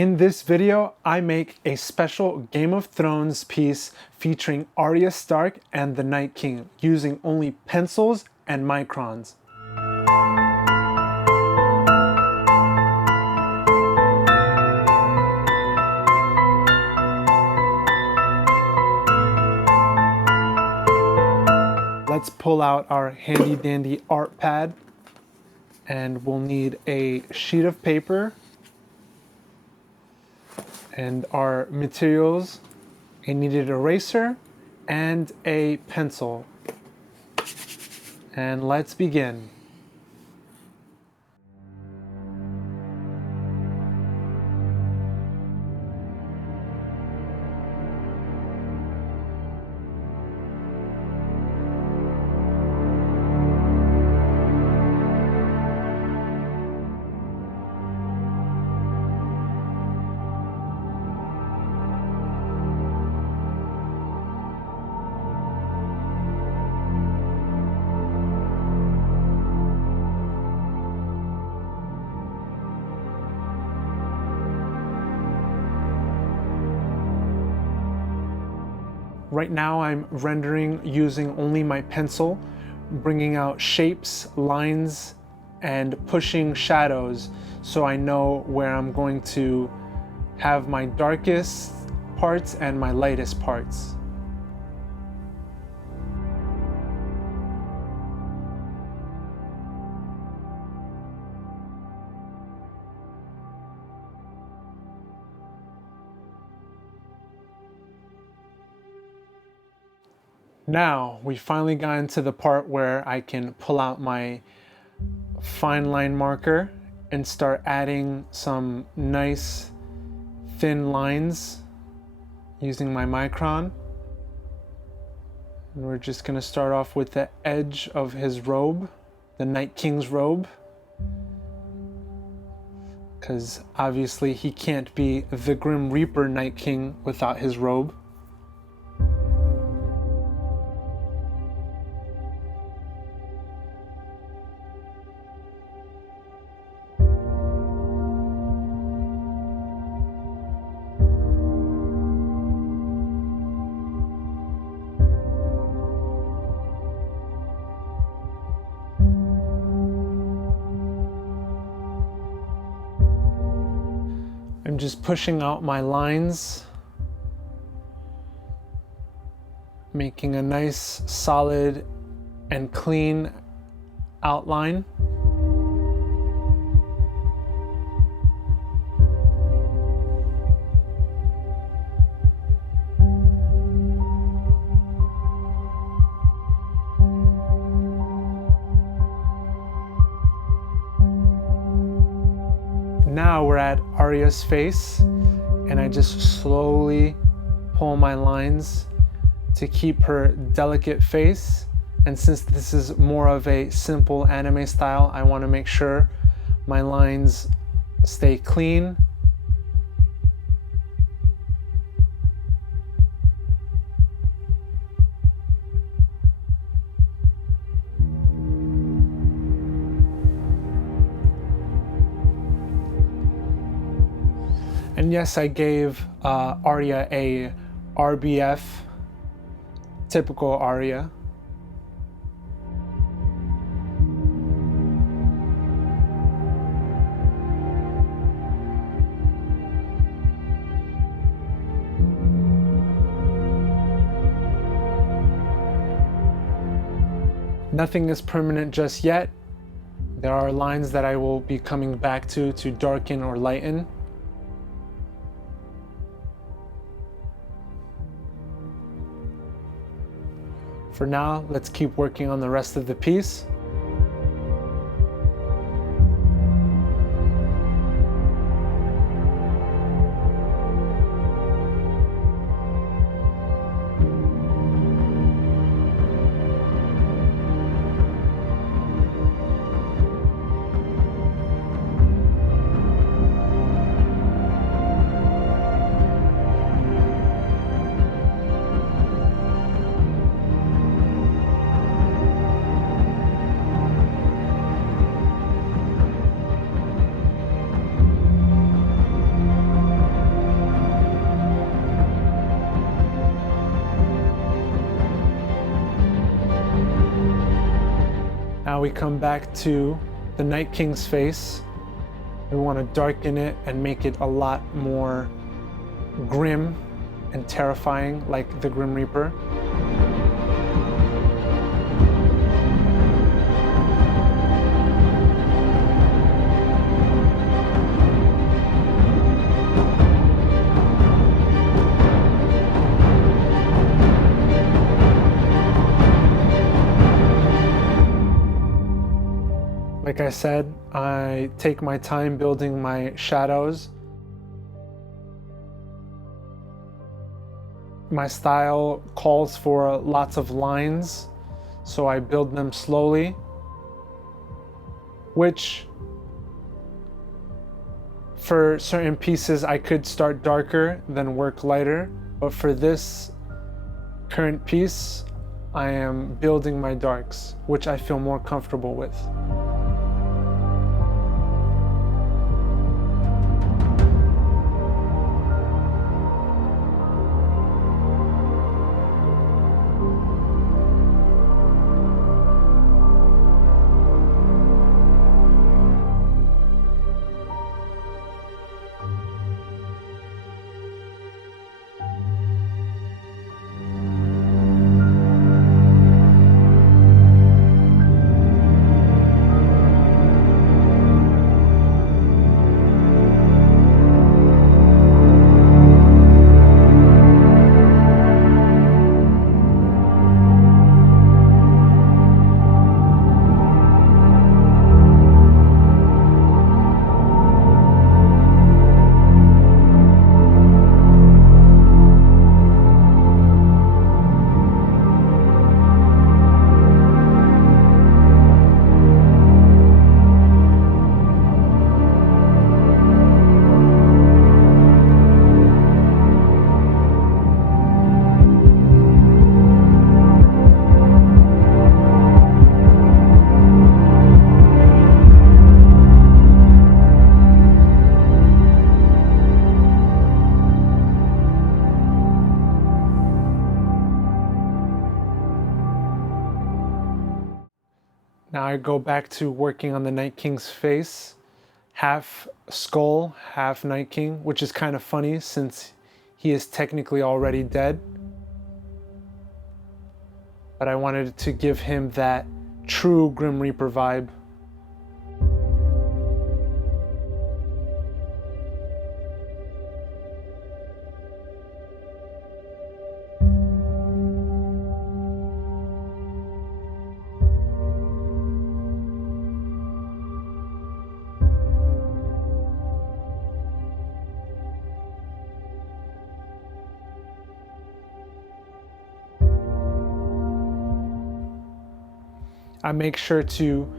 In this video, I make a special Game of Thrones piece featuring Arya Stark and the Night King using only pencils and microns. Let's pull out our handy dandy art pad, and we'll need a sheet of paper and our materials, a kneaded eraser and a pencil. And let's begin. Right now I'm rendering using only my pencil, bringing out shapes, lines, and pushing shadows so I know where I'm going to have my darkest parts and my lightest parts. Now, we finally got into the part where I can pull out my fine line marker and start adding some nice thin lines using my micron. And we're just going to start off with the edge of his robe, the Night King's robe, because obviously he can't be the Grim Reaper Night King without his robe. I'm just pushing out my lines, making a nice, solid, and clean outline. Now we're at Arya's face, and I just slowly pull my lines to keep her delicate face. And since this is more of a simple anime style, I want to make sure my lines stay clean. And yes, I gave Arya a RBF, typical Arya. Nothing is permanent just yet. There are lines that I will be coming back to darken or lighten. For now, let's keep working on the rest of the piece. Now we come back to the Night King's face. We want to darken it and make it a lot more grim and terrifying, like the Grim Reaper. Like I said, I take my time building my shadows. My style calls for lots of lines, so I build them slowly, which for certain pieces I could start darker, then work lighter, but for this current piece, I am building my darks, which I feel more comfortable with. Now I go back to working on the Night King's face, half skull, half Night King, which is kind of funny since he is technically already dead. But I wanted to give him that true Grim Reaper vibe. I make sure to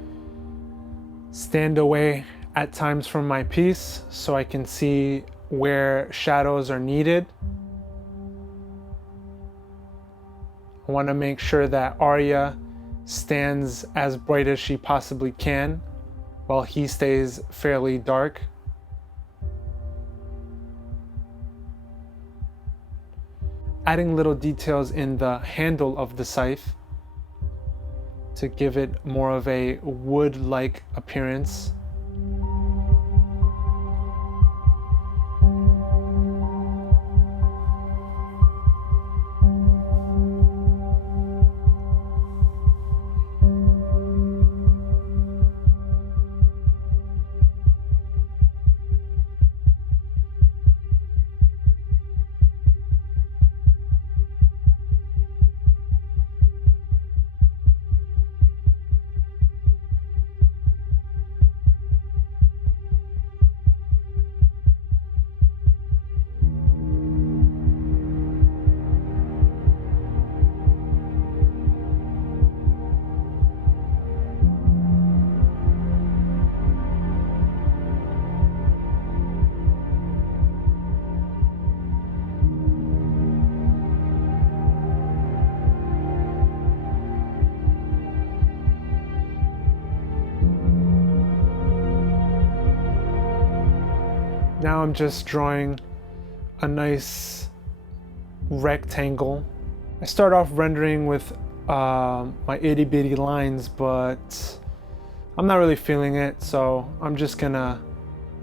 stand away at times from my piece so I can see where shadows are needed. I want to make sure that Arya stands as bright as she possibly can while he stays fairly dark. Adding little details in the handle of the scythe to give it more of a wood-like appearance. Now I'm just drawing a nice rectangle. I start off rendering with my itty bitty lines, but I'm not really feeling it, so I'm just gonna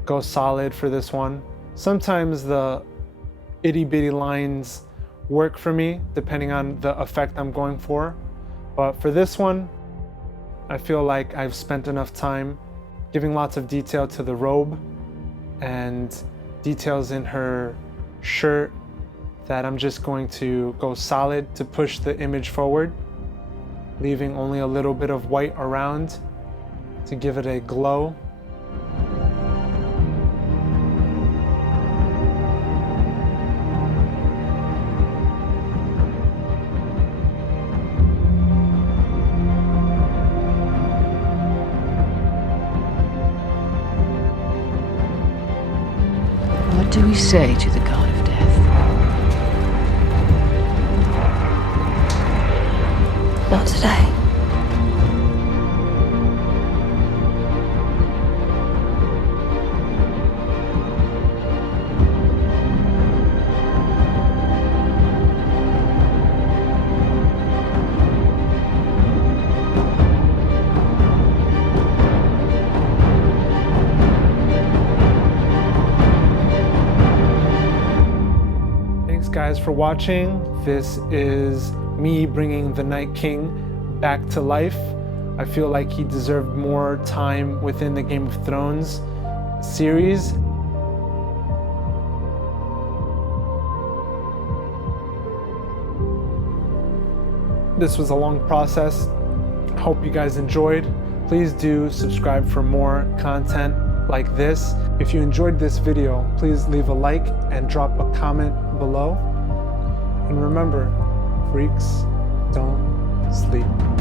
go solid for this one. Sometimes the itty bitty lines work for me depending on the effect I'm going for, but for this one, I feel like I've spent enough time giving lots of detail to the robe and details in her shirt that I'm just going to go solid to push the image forward, leaving only a little bit of white around to give it a glow. What do we say to the god of death? Not today. Thanks guys for watching. This is me bringing the Night King back to life. I feel like he deserved more time within the Game of Thrones series. This was a long process. Hope you guys enjoyed. Please do subscribe for more content like this. If you enjoyed this video, please leave a like and drop a comment below. And remember, freaks don't sleep.